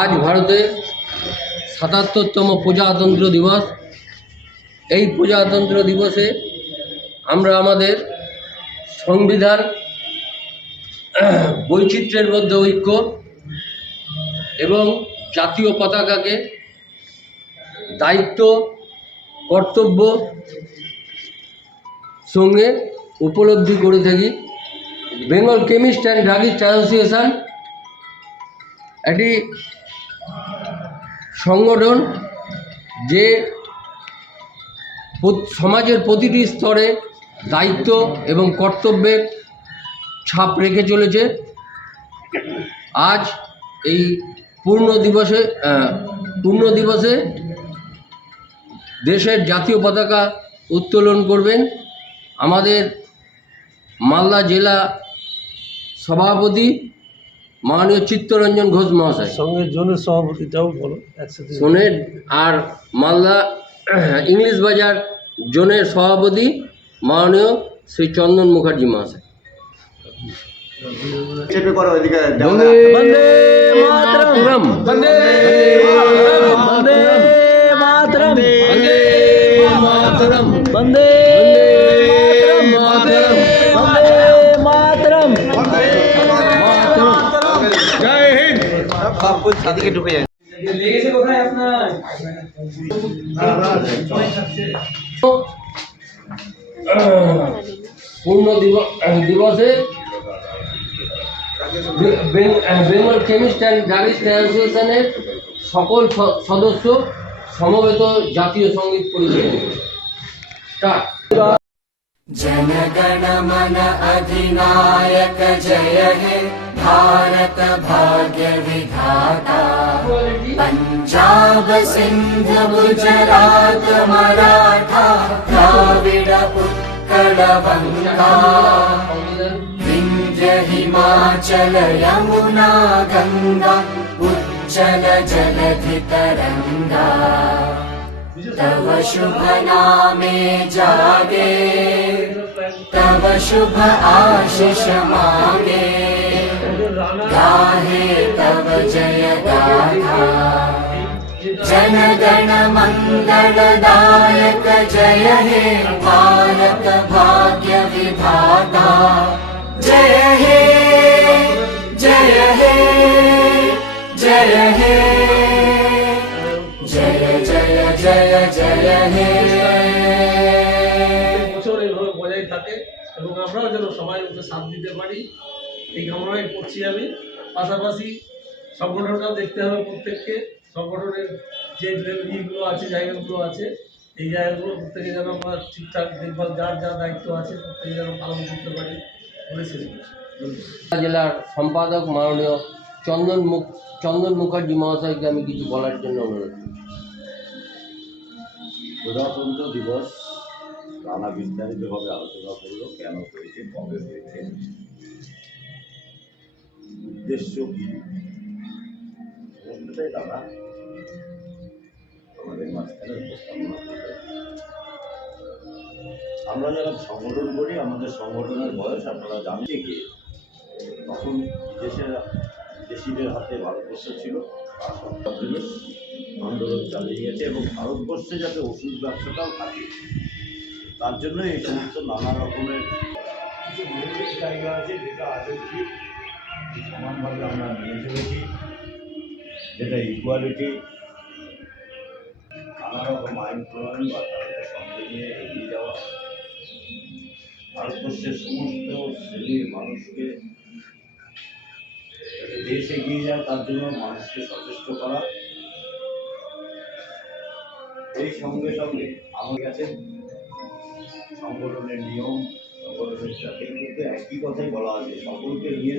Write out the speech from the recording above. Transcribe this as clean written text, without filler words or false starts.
আজ ভারতের ৭৭তম প্রজাতন্ত্র দিবস। এই প্রজাতন্ত্র দিবসে আমরা আমাদের সংবিধান, বৈচিত্র্যের মধ্যে ঐক্য এবং জাতীয় পতাকাকে দায়িত্ব, কর্তব্য সঙ্গে উপলব্ধি করে থাকি। Bengal chemist and druggist association একটি সংগঠন যে সমাজের প্রতিটি স্তরে দায়িত্ব এবং কর্তব্যের ছাপ রেখে চলেছে। আজ এই পূর্ণ দিবসে দেশের জাতীয় পতাকা উত্তোলন করবেন আমাদের মালদা জেলা সভাপতি মাননীয় চিত্তরঞ্জন ঘোষ মহাশয়, সঙ্গে জোনের সভাপতিটাও বলো একসাথে। জোনের আর মালদা ইংলিশ বাজার জোনের সভাপতি মাননীয় শ্রী চন্দন মুখার্জি মহাশয়। এদিকে ঢুকে যায়। পূর্ণ দিবসে বেঙ্গল কেমিস্ট অ্যান্ড ড্রাগিস্ট অ্যাসোসিয়েশনের সকল সদস্য সমবেত জাতীয় সঙ্গীত পরিবেশন। जनगण मन अधिनायक जय हे भारत भाग्य विधाता। पंजाब सिंध गुजरात मराठा द्राविड उत्कल बंगा। विंध्य हिमाचल यमुना गंगा उज्जल जलधि तरंगा। तव शुभ नामे जागे तव शुभ आशीष मांगे। गाहे तव जय गाथा जन गण मंगल दायक जय हे भारत भाग्य विधाता। जय हे जय हे जय हे जय जय जय जय हे। বছর এইভাবে বজায় থাকে এবং আমরাও যেন সবাই ওকে সাথ দিতে পারি এই কামনাই করছি আমি। পাশাপাশি সংগঠনটাও দেখতে হবে প্রত্যেককে, সংগঠনের যে ইগুলো আছে, জায়গাগুলো আছে, এই জায়গাগুলো প্রত্যেকে যেন আমরা ঠিকঠাক দেখভাল, যার যা দায়িত্ব আছে প্রত্যেকে যেন পালন করতে পারি বলে শেষ করছি। জেলার সম্পাদক মাননীয় চন্দন মুখার্জি মহাশয়কে আমি কিছু বলার জন্য অনুরোধ করি। প্রজাতন্ত্র দিবস নানা বিস্তারিতভাবে আলোচনা করলো, কেন হয়েছে, কবে হয়েছে, উদ্দেশ্য কি, সমস্তটাই তারা আমাদের মাঝখানে উপস্থাপনা করবে। আমরা যারা সংগঠন করি, আমাদের সংগঠনের বয়স আপনারা জানতে গিয়ে তখন দেশিদের হাতে ভারতবর্ষ ছিল, আর সরকার আন্দোলন চালিয়ে গেছে এবং ভারতবর্ষে যাতে ওষুধ ব্যবসাটাও থাকে তার জন্য এই সমস্ত নানা রকমের কিছু মৌলিক জায়গা আছে যেটা আগে ঠিক সমানভাবে আমরা মেনে চলেছি, যেটা ইকুয়ালিটি, নানা রকম আইন প্রণয়ন বা তাদের সঙ্গে নিয়ে এগিয়ে যাওয়া, ভারতবর্ষের সমস্ত শ্রেণীর মানুষকে যাতে দেশ এগিয়ে যায় তার জন্য মানুষকে সচেষ্ট করা। এই সঙ্গে সঙ্গে আমার কাছে সংগঠনের নিয়ম, সংগঠনের সাথে কিন্তু একই কথাই বলা আছে, সকলকে নিয়ে